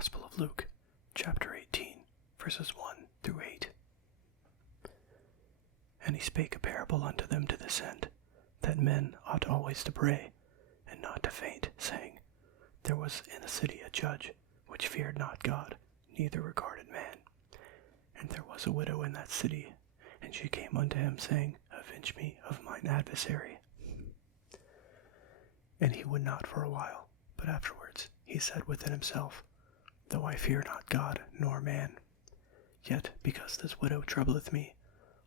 Gospel of Luke, chapter 18, verses 1 through 8. And he spake a parable unto them to this end, that men ought always to pray, and not to faint, saying, There was in a city a judge, which feared not God, neither regarded man. And there was a widow in that city, and she came unto him, saying, Avenge me of mine adversary. And he would not for a while, but afterwards he said within himself, Though I fear not God nor man, yet because this widow troubleth me,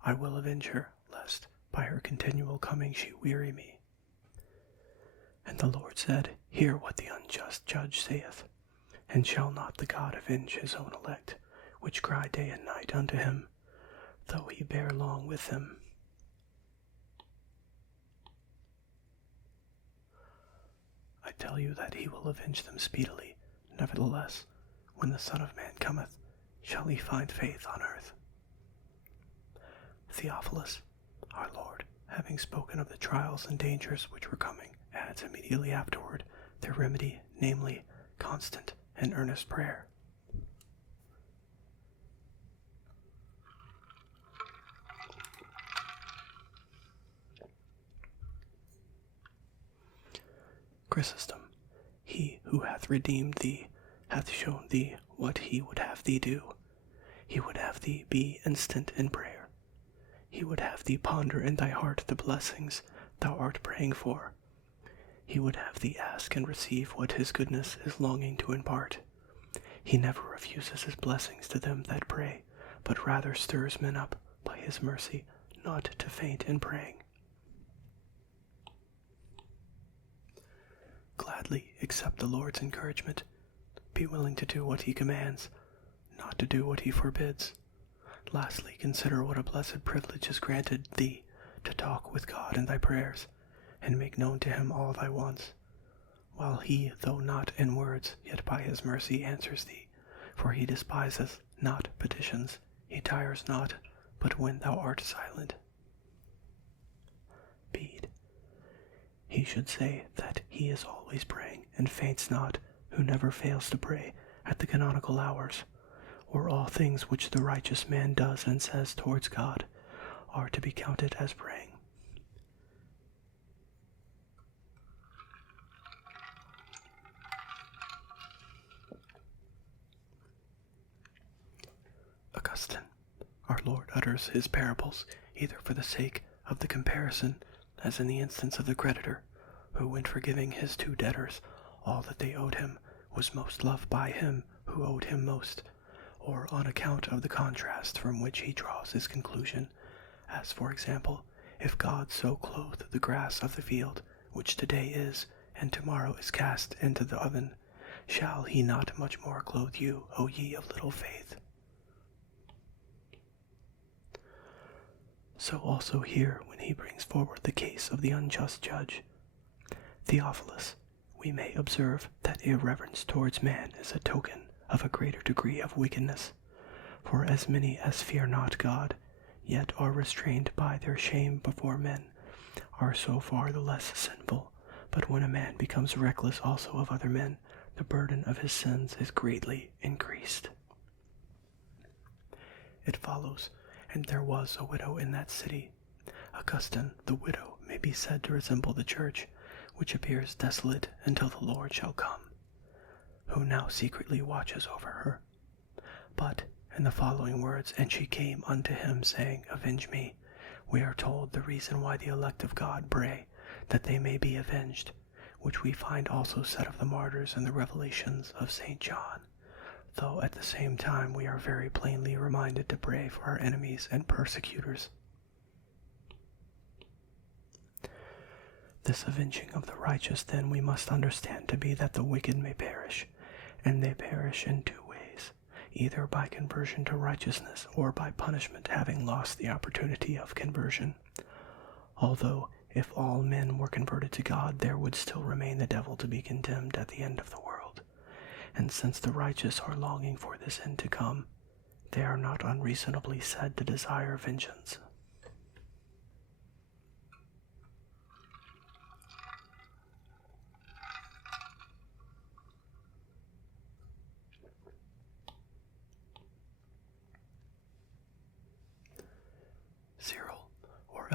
I will avenge her, lest by her continual coming she weary me. And the Lord said, Hear what the unjust judge saith. And shall not the God avenge his own elect, which cry day and night unto him, though he bear long with them? I tell you that he will avenge them speedily. Nevertheless, when the Son of Man cometh, shall he find faith on earth? Theophilus, our Lord, having spoken of the trials and dangers which were coming, adds immediately afterward their remedy, namely, constant and earnest prayer. Chrysostom, he who hath redeemed thee hath shown thee what he would have thee do. He would have thee be instant in prayer. He would have thee ponder in thy heart the blessings thou art praying for. He would have thee ask and receive what his goodness is longing to impart. He never refuses his blessings to them that pray, but rather stirs men up by his mercy not to faint in praying. Gladly accept the Lord's encouragement. Be willing to do what he commands, not to do what he forbids. Lastly, consider what a blessed privilege is granted thee to talk with God in thy prayers, and make known to him all thy wants, while he, though not in words, yet by his mercy answers thee, for he despiseth not petitions, he tires not, but when thou art silent. Bede. He should say that he is always praying, and faints not, who never fails to pray at the canonical hours, or all things which the righteous man does and says towards God are to be counted as praying. Augustine, our Lord utters his parables either for the sake of the comparison, as in the instance of the creditor, who in forgiving his two debtors all that they owed him was most loved by him who owed him most, or on account of the contrast from which he draws his conclusion, as for example, if God so clothe the grass of the field, which today is, and tomorrow is cast into the oven, shall he not much more clothe you, O ye of little faith? So also here when he brings forward the case of the unjust judge. Theophilus, we may observe that irreverence towards man is a token of a greater degree of wickedness, for as many as fear not God, yet are restrained by their shame before men, are so far the less sinful, but when a man becomes reckless also of other men, the burden of his sins is greatly increased. It follows, and there was a widow in that city. Augustine, the widow, may be said to resemble the church, which appears desolate until the Lord shall come, who now secretly watches over her. But in the following words, And she came unto him, saying, Avenge me, we are told the reason why the elect of God pray, that they may be avenged, which we find also said of the martyrs in the Revelations of St. John, though at the same time we are very plainly reminded to pray for our enemies and persecutors. This avenging of the righteous, then, we must understand to be that the wicked may perish, and they perish in two ways, either by conversion to righteousness or by punishment having lost the opportunity of conversion. Although, if all men were converted to God, there would still remain the devil to be condemned at the end of the world. And since the righteous are longing for this end to come, they are not unreasonably said to desire vengeance.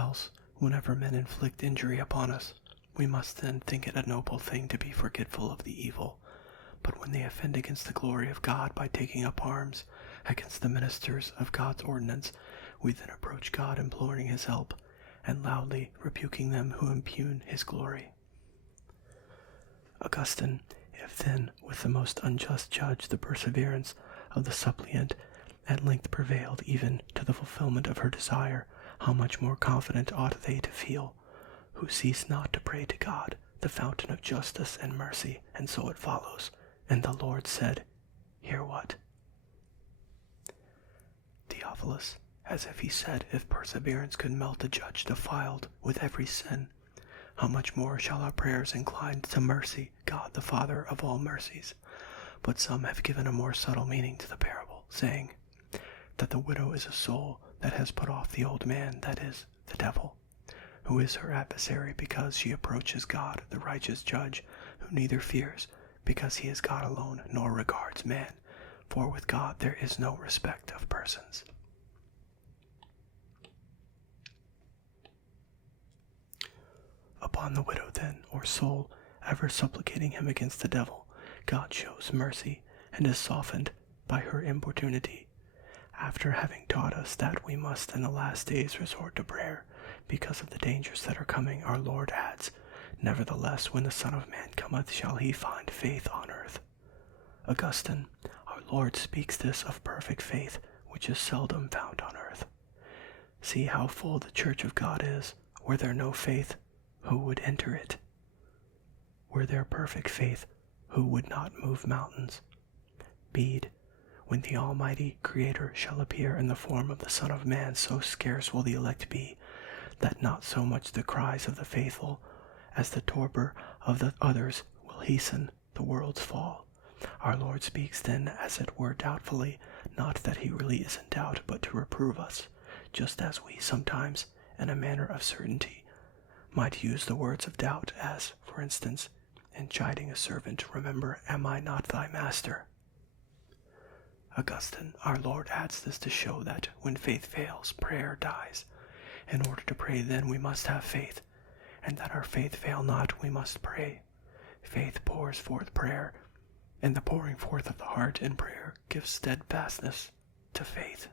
else, whenever men inflict injury upon us, we must then think it a noble thing to be forgetful of the evil. But when they offend against the glory of God by taking up arms against the ministers of God's ordinance, we then approach God imploring his help, and loudly rebuking them who impugn his glory. Augustine, if then with the most unjust judge the perseverance of the suppliant at length prevailed even to the fulfillment of her desire, how much more confident ought they to feel, who cease not to pray to God, the fountain of justice and mercy. And so it follows. And the Lord said, hear what? Theophilus, as if he said, if perseverance could melt a judge defiled with every sin, how much more shall our prayers incline to mercy, God the Father of all mercies? But some have given a more subtle meaning to the parable, saying that the widow is a soul that has put off the old man, that is, the devil, who is her adversary because she approaches God, the righteous judge, who neither fears, because he is God alone, nor regards man, for with God there is no respect of persons. Upon the widow then, or soul, ever supplicating him against the devil, God shows mercy, and is softened by her importunity. After having taught us that we must in the last days resort to prayer, because of the dangers that are coming, our Lord adds, nevertheless, when the Son of Man cometh, shall he find faith on earth. Augustine, our Lord speaks this of perfect faith, which is seldom found on earth. See how full the church of God is. Were there no faith, who would enter it? Were there perfect faith, who would not move mountains? Bede, when the Almighty Creator shall appear in the form of the Son of Man, so scarce will the elect be, that not so much the cries of the faithful as the torpor of the others will hasten the world's fall. Our Lord speaks then as it were doubtfully, not that he really is in doubt, but to reprove us, just as we sometimes, in a manner of certainty, might use the words of doubt, as, for instance, in chiding a servant, remember, am I not thy master? Augustine, our Lord adds this to show that when faith fails, prayer dies. In order to pray then we must have faith, and that our faith fail not, we must pray. Faith pours forth prayer, and the pouring forth of the heart in prayer gives steadfastness to faith.